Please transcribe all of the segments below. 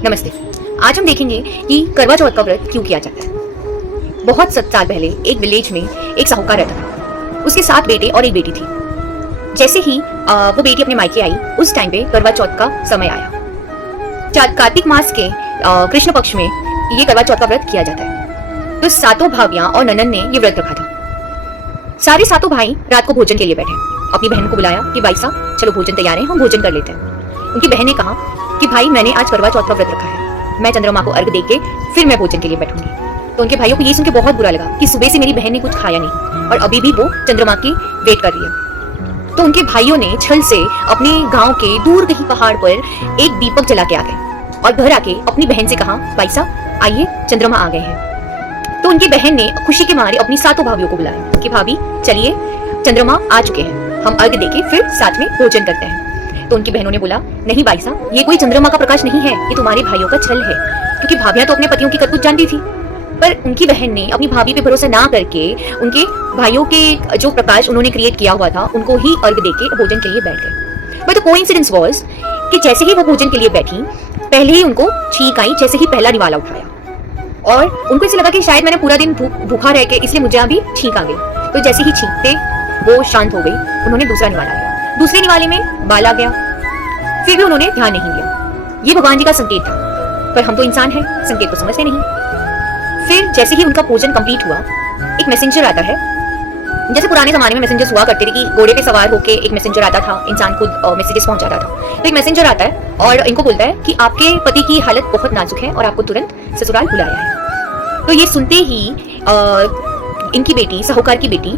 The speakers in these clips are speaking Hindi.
नमस्ते। आज हम देखेंगे कि करवा चौथ का व्रत क्यों किया जाता है। बहुत साल पहले एक विलेज में एक साहूकार रहता था। उसके 7 बेटे और एक बेटी थी। जैसे ही वो बेटी अपने मायके आई, उस टाइम पे करवा चौथ का समय आया। कार्तिक मास के कृष्ण पक्ष में ये करवा चौथ का व्रत किया जाता है। तो सातों भाभियां और ननन ने ये व्रत रखा था। सारे सातों भाई रात को भोजन के लिए बैठे। अपनी बहन को बुलाया कि भाई साहब चलो भोजन तैयार है, हम भोजन कर लेते हैं। उनकी बहन ने कहा कि भाई मैंने आज करवा चौथ का व्रत रखा है, मैं चंद्रमा को अर्घ देके फिर मैं भोजन के लिए बैठूंगी। तो उनके भाइयों को ये सुन के बहुत बुरा लगा कि सुबह से मेरी बहन ने कुछ खाया नहीं और अभी भी वो चंद्रमा की वेट कर रही है। तो उनके भाइयों ने छल से अपने गांव के दूर कहीं पहाड़ पर एक दीपक जला के आ गए और घर आके अपनी बहन से कहा भाई साहब आइए चंद्रमा आ गए हैं। तो उनकी बहन ने खुशी के मारे अपनी सातों भाभियों को बुलाया कि भाभी चलिए चंद्रमा आ चुके हैं, हम अर्घ देके फिर साथ में भोजन करते हैं। तो उनकी बहनों ने बोला नहीं भाई साहब ये कोई चंद्रमा का प्रकाश नहीं है, ये तुम्हारे भाइयों का छल है। क्योंकि भाभियां तो अपने पतियों की करतूत जानती थी, पर उनकी बहन ने अपनी भाभी पे भरोसा ना करके उनके भाइयों के जो प्रकाश उन्होंने क्रिएट किया हुआ था उनको ही अर्घ देके भोजन के लिए बैठ गए। बट द कोइंसिडेंस वाज कि जैसे ही वो भोजन के लिए बैठी, पहले ही उनको छींक आई जैसे ही पहला निवाला उठाया और उनको ऐसे लगा कि शायद मैंने पूरा दिन भूखा रह के इसलिए मुझे अभी छींक आ गई। तो जैसे ही छींकते वो शांत हो गई, उन्होंने दूसरा निवाला लिया। दूसरे निवाले में बाल आ गया, फिर भी उन्होंने ध्यान नहीं दिया। ये भगवान जी का संकेत था, पर हम तो इंसान हैं, संकेत तो समझते नहीं। फिर जैसे ही उनका पूजन कंप्लीट हुआ, एक मैसेंजर आता है। जैसे पुराने जमाने में मैसेंजर्स हुआ करते थे कि घोड़े पे सवार होके एक मैसेंजर आता था, इंसान खुद मैसेजेस पहुंचाता था। तो एक मैसेंजर आता है और इनको बोलता है कि आपके पति की हालत बहुत नाजुक है और आपको तुरंत ससुराल बुलाया है। तो ये सुनते ही इनकी बेटी, साहूकार की बेटी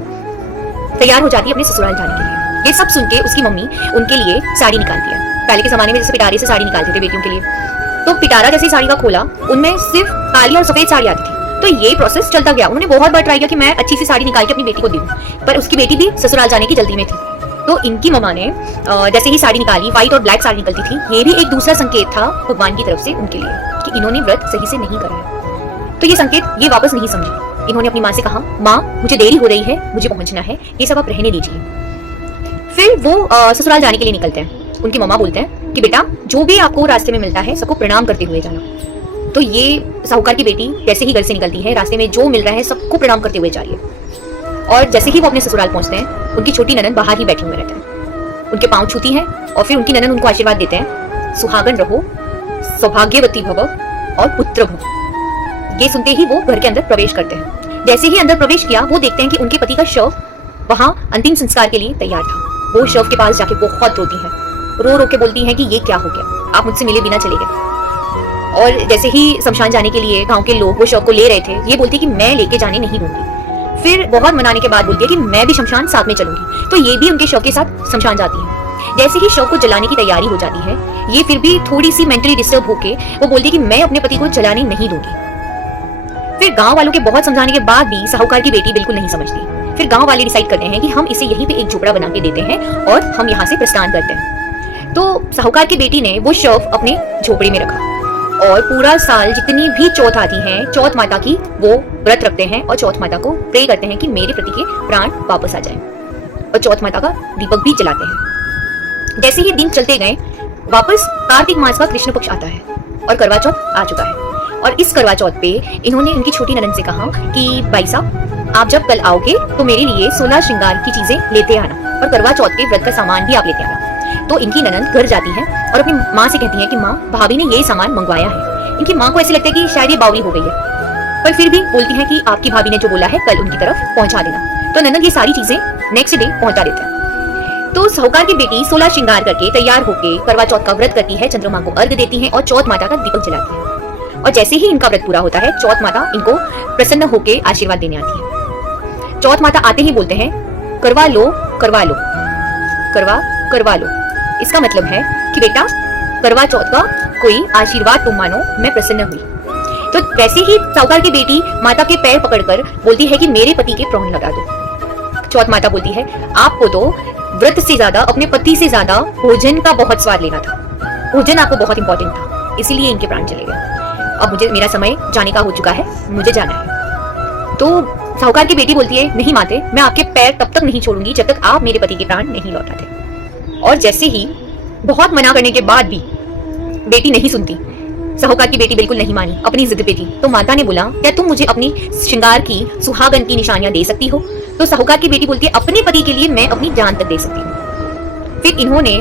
तैयार हो जाती है अपने ससुराल जाने के लिए। ये सब सुन के उसकी मम्मी उनके लिए साड़ी निकालती है। पहले के जमाने में जैसे पिटारे से साड़ी निकालते थे बेटियों के लिए, तो पिटारा जैसे साड़ी का खोला, उनमें सिर्फ काली और सफेद साड़ी आती थी। तो ये प्रोसेस चलता गया। उन्होंने बहुत बार ट्राई किया कि मैं अच्छी सी साड़ी निकाल के अपनी बेटी को दूं, पर उसकी बेटी भी ससुराल जाने की जल्दी में थी। तो इनकी मम्मा ने जैसे ही साड़ी निकाली, व्हाइट और ब्लैक साड़ी निकलती थी, ये भी एक दूसरा संकेत था भगवान की तरफ से उनके लिए कि इन्होंने व्रत सही से नहीं करा है। तो ये संकेत ये वापस नहीं समझी। इन्होंने अपनी माँ से कहा माँ मुझे देरी हो रही है, मुझे पहुंचना है, ये सब आप रहने दीजिए। फिर वो ससुराल जाने के लिए निकलते हैं। उनकी मम्मा बोलते हैं कि बेटा जो भी आपको रास्ते में मिलता है सबको प्रणाम करते हुए जाना। तो ये साहूकार की बेटी जैसे ही घर से निकलती है, रास्ते में जो मिल रहा है सबको प्रणाम करते हुए जा रही है। और जैसे ही वो अपने ससुराल पहुंचते हैं, उनकी छोटी ननन बाहर ही बैठे हुए रहते हैं, उनके पांव छूती हैं और फिर उनकी ननन उनको आशीर्वाद देते हैं, सुहागन रहो, सौभाग्यवती भव और पुत्र भव। ये सुनते ही वो घर के अंदर प्रवेश करते हैं। जैसे ही अंदर प्रवेश किया, वो देखते हैं कि उनके पति का शव वहां अंतिम संस्कार के लिए तैयार था। वो शव के पास जाके बहुत रोती है, रो रो के बोलती है कि ये क्या हो गया, आप मुझसे मिले बिना चले गए। और जैसे ही शमशान जाने के लिए गांव के लोग वो शव को ले रहे थे, ये बोलती है कि मैं लेके जाने नहीं दूंगी। फिर बहुत मनाने के बाद बोलती है कि मैं भी शमशान साथ में चलूंगी। तो ये भी उनके शव के साथ शमशान जाती है। जैसे ही शव को जलाने की तैयारी हो जाती है, ये फिर भी थोड़ी सी मेंटली डिस्टर्ब होके वो बोलती है कि मैं अपने पति को जलाने नहीं दूंगी। फिर गांव वालों के बहुत समझाने के बाद भी साहूकार की बेटी बिल्कुल नहीं समझती। फिर गांव वाले डिसाइड करते हैं कि हम इसे यहीं पे एक झोपड़ा बना के देते हैं और हम यहाँ से प्रस्थान करते हैं। तो साहूकार की बेटी ने वो शव अपने झोपड़े में रखा और पूरा साल जितनी भी चौथ आती है, चौथ माता की वो व्रत रखते हैं और चौथ माता को प्रे करते हैं कि मेरे प्रति के प्राण वापस आ जाए, और चौथ माता का दीपक भी जलाते हैं। जैसे ही दिन चलते गए, वापस कार्तिक मास का कृष्ण पक्ष आता है और करवा चौथ आ चुका है। और इस करवा चौथ पे इन्होंने इनकी छोटी ननन से कहा कि भाई साहब आप जब कल आओगे तो मेरे लिए 16 श्रृंगार की चीजें लेते आना और करवा चौथ के व्रत का सामान भी आप लेते आना। तो इनकी ननन घर जाती है और अपनी माँ से कहती है कि माँ भाभी ने ये सामान मंगवाया है। इनकी माँ को ऐसे लगता है कि शायद ये बावरी हो गई है, पर फिर भी बोलती है कि आपकी भाभी ने जो बोला है कल उनकी तरफ पहुंचा देना। तो ननन ये सारी चीजें नेक्स्ट डे पहुंचा देते हैं। तो साहूकार की बेटी 16 श्रृंगार करके तैयार होके करवा चौथ का व्रत करती है, चंद्रमा को अर्घ देती है और चौथ माता का दीपक जलाती है। और जैसे ही इनका व्रत पूरा होता है, चौथ माता इनको प्रसन्न होके आशीर्वाद देने आती है। चौथ माता आते ही बोलते हैं करवा लो करवा लो, करवा लो। इसका मतलब है कि बेटा करवा चौथ का कोई आशीर्वाद तुम मानो, मैं प्रसन्न हुई। तो वैसे ही साहूकार की बेटी माता के पैर पकड़कर बोलती है कि मेरे पति के प्राण लगा दो। चौथ माता बोलती है आपको तो व्रत से ज्यादा, अपने पति से ज्यादा भोजन का बहुत स्वाद लेना था, भोजन आपको बहुत इंपॉर्टेंट था, इसीलिए इनके प्राण चले गए। अब मुझे मेरा समय जाने का हो चुका है, मुझे जाना है। तो साहूकार की बेटी बोलती है नहीं माते, मैं आपके पैर तब तक नहीं छोड़ूंगी जब तक आप मेरे पति के प्राण नहीं लौटाते। और जैसे ही बहुत मना करने के बाद भी बेटी नहीं सुनती, साहूकार की बेटी बिल्कुल नहीं मानी, अपनी जिद पे थी। तो माता ने बोला, क्या तुम मुझे अपनी श्रृंगार की, सुहागन की निशानियां दे सकती हो? तो साहूकार की बेटी बोलती है, अपने पति के लिए मैं अपनी जान तक दे सकती हूँ। फिर इन्होंने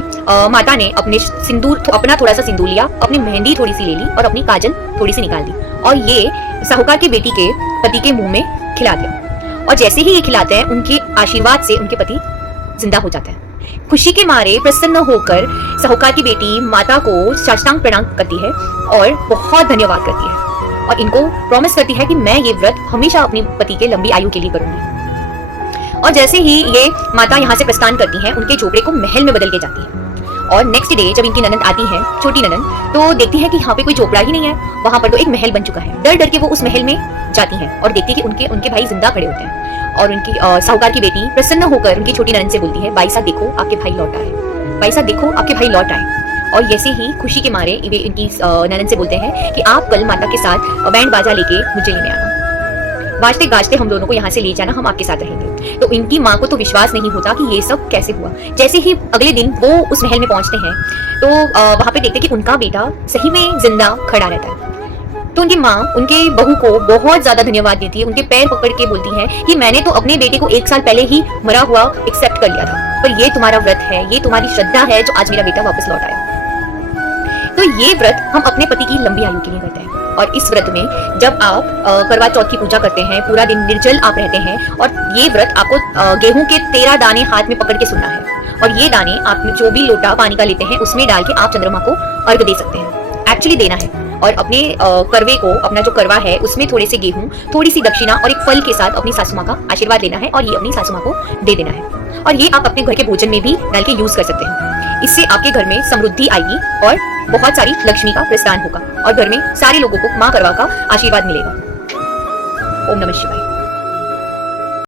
माता ने अपने सिंदूर, अपना थोड़ा सा सिंदूर लिया, अपनी मेहंदी थोड़ी सी ले ली और अपनी काजल थोड़ी सी निकाल दी और ये साहूकार की बेटी के पति के मुंह में खिला दिया। और जैसे ही ये खिलाते हैं, उनके आशीर्वाद से उनके पति जिंदा हो जाता है। खुशी के मारे प्रसन्न होकर साहूकार की बेटी माता को साष्टांग प्रणाम करती है और बहुत धन्यवाद करती है और इनको प्रॉमिस करती है कि मैं ये व्रत हमेशा अपने पति के लंबी आयु के लिए करूंगी। और जैसे ही ये माता यहाँ से प्रस्थान करती हैं, उनके झोपड़े को महल में बदल के जाती है। और नेक्स्ट डे जब इनकी ननद आती है, छोटी ननद, तो देखती है कि यहाँ पे कोई झोपड़ा ही नहीं है, वहां पर तो एक महल बन चुका है। डर डर के वो उस महल में जाती है और देखती है कि उनके भाई जिंदा खड़े होते हैं। और उनकी साहूकार की बेटी प्रसन्न होकर उनकी छोटी ननद से बोलती है, भाई साहब देखो आपके भाई लौट आए, भाई साहब देखो आपके भाई लौट आए। और जैसे ही खुशी के मारे वे इनकी ननद से बोलते हैं कि आप कल माता के साथ बैंड बाजा लेके मुझे लेने आना, बाजते गाजते हम दोनों को यहाँ से ले जाना, हम आपके साथ रहेंगे। तो इनकी माँ को तो विश्वास नहीं होता कि ये सब कैसे हुआ। जैसे ही अगले दिन वो उस महल में पहुंचते हैं तो वहां पे देखते हैं कि उनका बेटा सही में जिंदा खड़ा रहता है। तो उनकी माँ उनके बहू को बहुत ज्यादा धन्यवाद देती है, उनके पैर पकड़ के बोलती है कि मैंने तो अपने बेटे को 1 साल पहले ही मरा हुआ एक्सेप्ट कर लिया था, पर ये तुम्हारा व्रत है, ये तुम्हारी श्रद्धा है जो आज मेरा बेटा वापस लौट आया। तो ये व्रत हम अपने पति की लंबी आयु के लिए करते हैं। और इस व्रत में जब आप करवा चौथ की पूजा करते हैं, पूरा दिन निर्जल आप रहते हैं और ये व्रत आपको गेहूं के 13 दाने हाथ में पकड़ के सुनना है और ये दाने आप जो भी लोटा पानी का लेते हैं उसमें डाल के आप चंद्रमा को अर्घ दे सकते हैं, एक्चुअली देना है। और अपने करवे को, अपना जो करवा है उसमें थोड़े से गेहूं, थोड़ी सी दक्षिणा और एक फल के साथ अपनी सासू माँ का आशीर्वाद लेना है और ये अपनी सासू माँ को दे देना है। और ये आप अपने घर के भोजन में भी डाल के यूज कर सकते हैं। इससे आपके घर में समृद्धि आएगी और बहुत सारी लक्ष्मी का प्रस्थान होगा और घर में सारे लोगों को माँ करवा का आशीर्वाद मिलेगा। ओम नमः शिवाय।